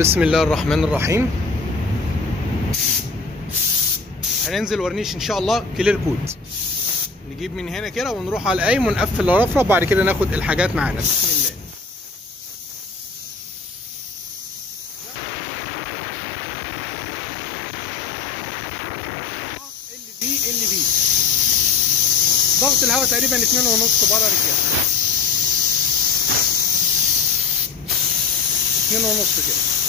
بسم الله الرحمن الرحيم. هننزل ورنيش ان شاء الله كلير كوت. نجيب من هنا كده ونروح على القايم ونقفل الرفرف، بعد كده ناخد الحاجات معانا. بسم الله. اللي بي ضغط الهواء تقريبا 2.5 بره رجاله، 2.5 كده.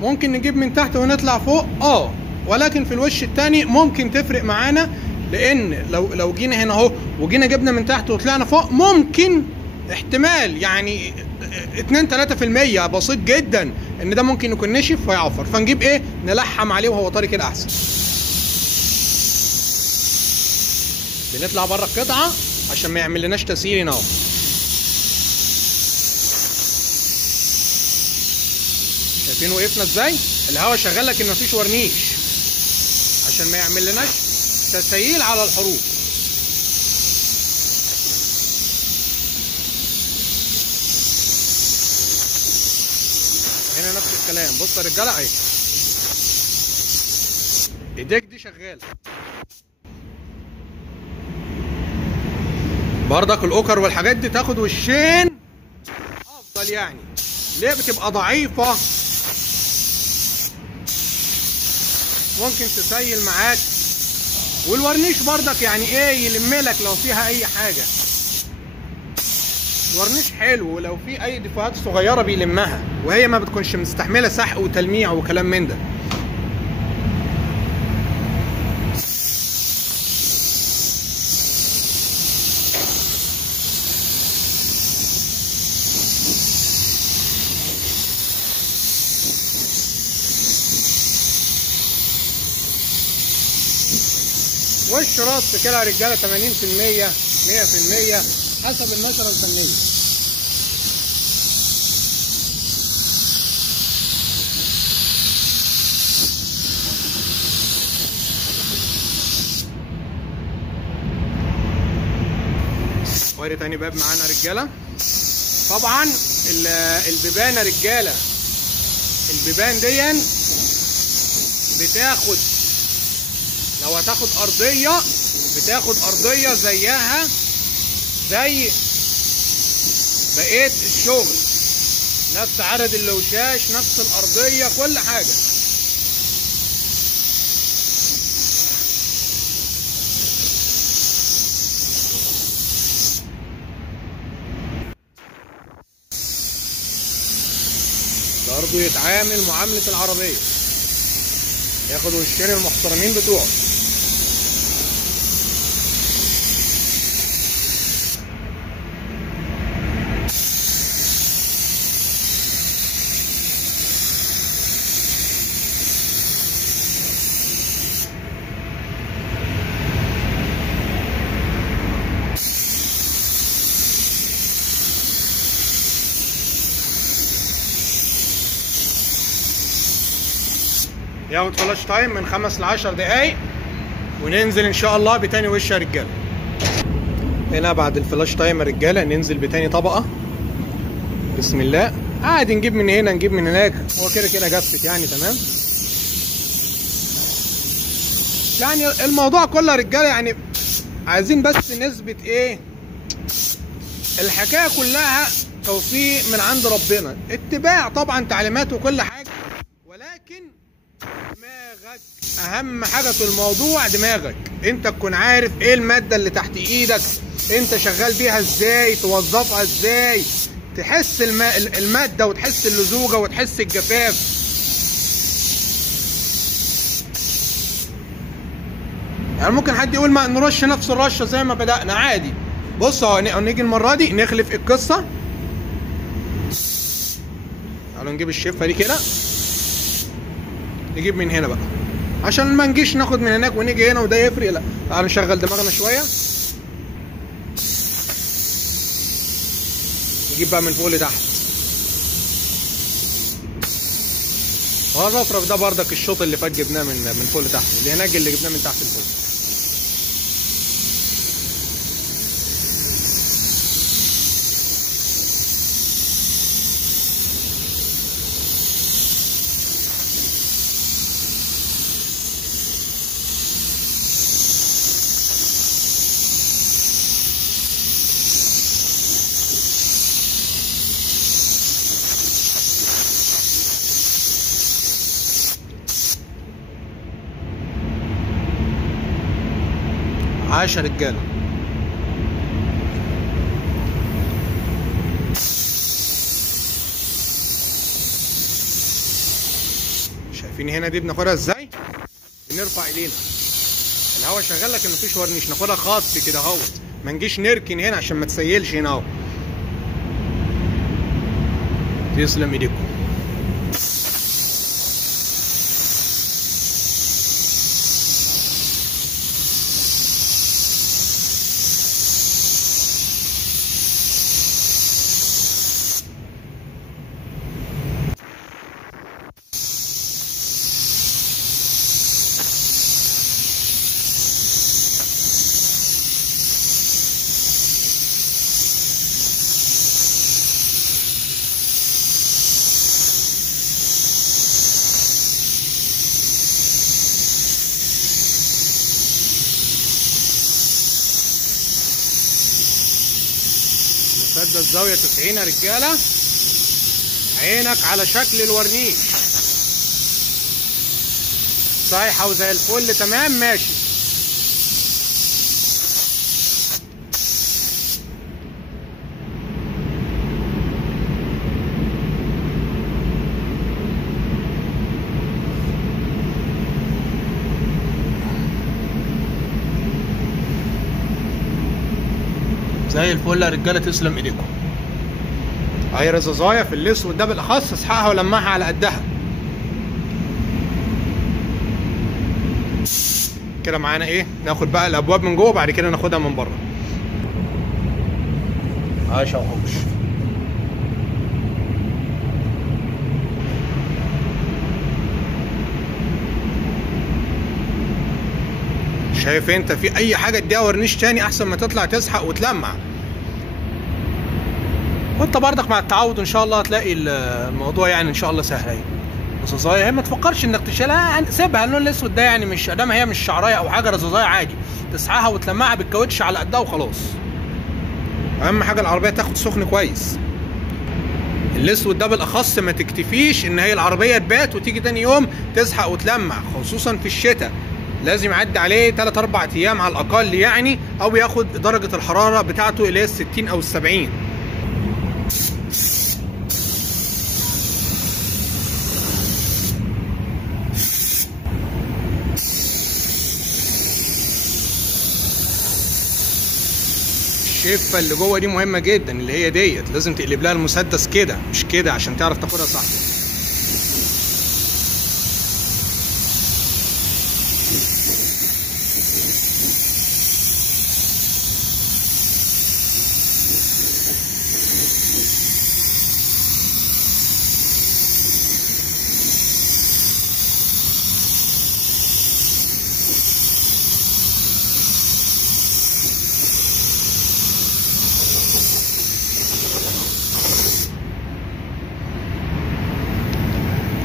ممكن نجيب من تحت ونطلع فوق ولكن في الوش التاني ممكن تفرق معانا، لان لو جينا هنا اهو وجينا جبنا من تحت وطلعنا فوق ممكن احتمال يعني 2-3% بسيط جدا ان ده ممكن يكون نشف فيعفر، فنجيب ايه نلحم عليه وهو طري كده احسن. بنطلع بره القطعه عشان ما يعمل لناش تسييل هنا اهو. شايفين وقفنا ازاي؟ الهواء شغال لكن مفيش ورنيش عشان ما يعمل لناش تسييل على الحروف. هنا نفس الكلام. بص يا رجاله اهي، ايديك دي شغاله. بردك الاوكر والحاجات دي تاخد وشين افضل يعني. ليه؟ بتبقى ضعيفه، ممكن تسيل معاك. والورنيش بردك يعني ايه يلملك لو فيها اي حاجه. الورنيش حلو ولو في اي دفوهات صغيره بيلمها، وهي ما بتكونش مستحمله سحق وتلميع وكلام من ده. وش رص كده يا رجاله 80% 100% حسب النشره الفنيه. وادي تاني باب معانا رجاله. طبعا البيبان يا رجاله، البيبان دي بتاخد، لو هتاخد ارضيه بتاخد ارضيه زيها زي بقيه الشغل، نفس عدد اللوشاش، نفس الارضيه، كل حاجه. برضه يتعامل معامله العربيه، ياخد وشين المحترمين بتوعه. ياخد فلاش تايم من 5 ل10 دقايق وننزل ان شاء الله بتاني وش يا رجاله. هنا بعد الفلاش تايم يا رجاله ننزل بتاني طبقه. بسم الله. عادي نجيب من هنا نجيب من هناك، هو كده كده جفت يعني تمام. يعني الموضوع كله يا رجاله يعني عايزين بس نثبت ايه، الحكايه كلها توفيق من عند ربنا، اتباع طبعا تعليمات وكل حاجه، ولكن دماغك اهم حاجه في الموضوع. دماغك انت تكون عارف ايه الماده اللي تحت ايدك، انت شغال بيها ازاي، توظفها ازاي، تحس الماده وتحس اللزوجه وتحس الجفاف. يعني ممكن حد يقول ما نرش نفس الرشه زي ما بدأنا، عادي. بص اهو نيجي المره دي نخلف القصه. تعالوا نجيب الشفه دي كده، نجيب من هنا بقى عشان ما نجيش ناخد من هناك ونيجي هنا وده يفرق. لا، تعالوا نشغل دماغنا شويه. نجيب بقى من فوق لتحت. الرفرف ده بردك الشوط اللي فات جبناه من فوق لتحت، اللي هناك اللي جبناه من تحت لفوق. عاش يا رجاله. شايفين هنا دي بناخدها ازاي؟ بنرفع ايدينا، الهوا شغال لكن مفيش ورنيش، ناخدها خاطف كده اهو، ما نجيش نركن هنا عشان ما تسيلش هنا اهو. تسلم ايديكم. مسدس زاوية 90 يا رجالة، عينك على شكل الورنيش، صايحة وزي الفل تمام ماشي. زي الفل يا رجاله، تسلم ايديكم. اهي رزازايه في الاسود ده بالاخص، اسحقها ولمعها على قدها كده. معانا ايه؟ ناخد بقى الابواب من جوه، بعد كده ناخدها من بره. عاش يا وحوش. شايف انت في اي حاجه اديها ورنيش تاني احسن ما تطلع تسحق وتلمع. وانت بردك مع التعود ان شاء الله هتلاقي الموضوع يعني ان شاء الله سهل. اهي رزازايه، هي ما تفكرش انك تشيلها يعني، سيبها. اللون الاسود ده يعني مش ادام هي مش شعرايه او حاجه، رزازايه عادي تسحقها وتلمعها بالكاوتش على قدها وخلاص. اهم حاجه العربيه تاخد سخن كويس. الاسود ده بالاخص ما تكتفيش ان هي العربيه تبات وتيجي تاني يوم تسحق وتلمع، خصوصا في الشتاء لازم يعدي عليه 3-4 ايام على الاقل يعني، او ياخد درجه الحراره بتاعته اللي هي 60 او 70. الشفه اللي جوه دي مهمه جدا، اللي هي ديت لازم تقلب لها المسدس كده مش كده عشان تعرف تاخدها صح.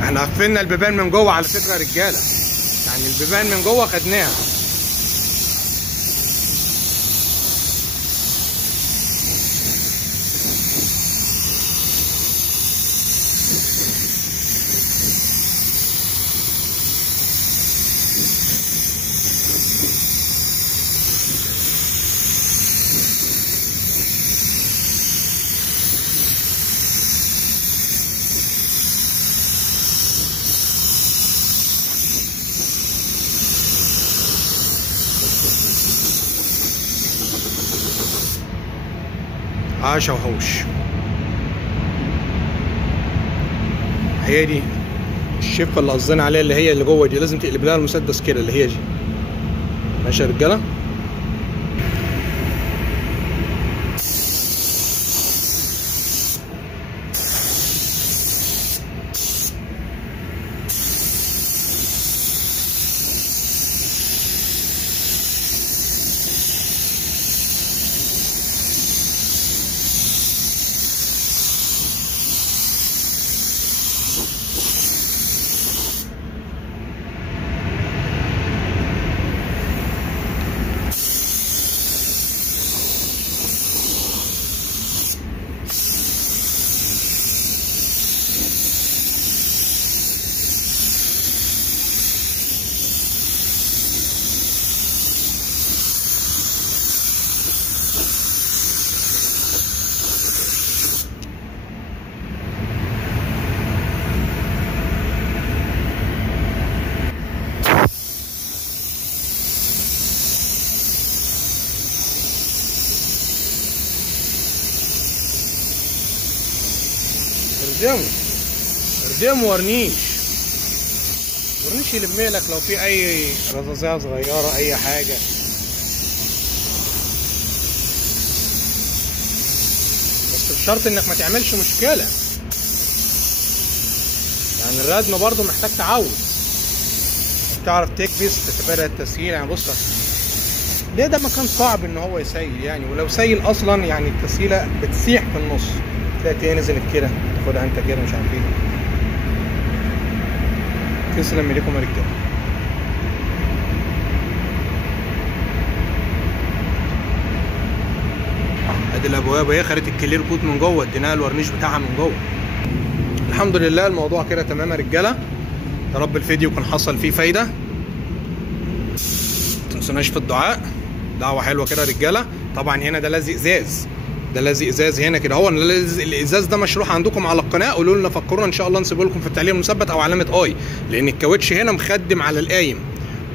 احنا قفلنا البيبان من جوه على فكره يا رجاله، يعني البيبان من جوه خدناها. عاش يا وحوش. هي دي الشفه اللي قصدنا عليها اللي هي اللي جوه دي لازم تقلب لها المسدس كده اللي هي دي. ماشي يا رجاله. اردمه ورنيش يلم لك لو في اي رذاذيه صغيره اي حاجه. بس بشرط انك ما تعملش مشكله، يعني الردم برضو محتاج تعود، تعرف تكبس تتبادل التسهيل. يعني بص ليه ده مكان صعب ان هو يسيل يعني، ولو سيل اصلا يعني التسهيله بتسيح في النص، تلاقي نزلت كده تاخدها انت كده مش عارف ايه. تسلم لكم يا رجاله. ادي الابواب اهي، خدت الكلير كوت من جوه، اديناها الورنيش بتاعها من جوه. الحمد لله الموضوع كده تمام يا رجاله. يا رب الفيديو يكون حصل فيه فايده. متنسوناش في الدعاء، دعوه حلوه كده يا رجاله. طبعا هنا ده لازق ازاز، ده لازق ازاز هنا كده. هو الازاز ده مشروح عندكم على القناه، قولوا لنا فكرونا ان شاء الله نسيبه لكم في التعليق المثبت او علامه اي، لان الكاوتش هنا مخدم على القايم،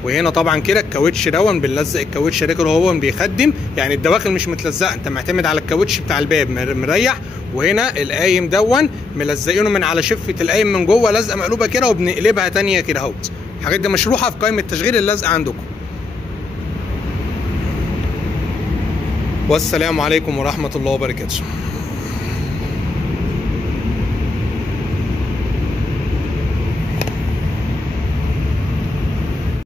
وهنا طبعا كده الكاوتش دون بنلزق الكاوتش ده كده وهو بيخدم، يعني الدواخل مش متلزقه، انت معتمد على الكاوتش بتاع الباب مريح، وهنا القايم دون ملزقينه من على شفه القايم من جوه لازقه مقلوبه كده، وبنقلبها ثانيه كده اهوت. الحاجات دي مشروحه في قائمه التشغيل اللازقه عندكم. والسلام عليكم ورحمه الله وبركاته.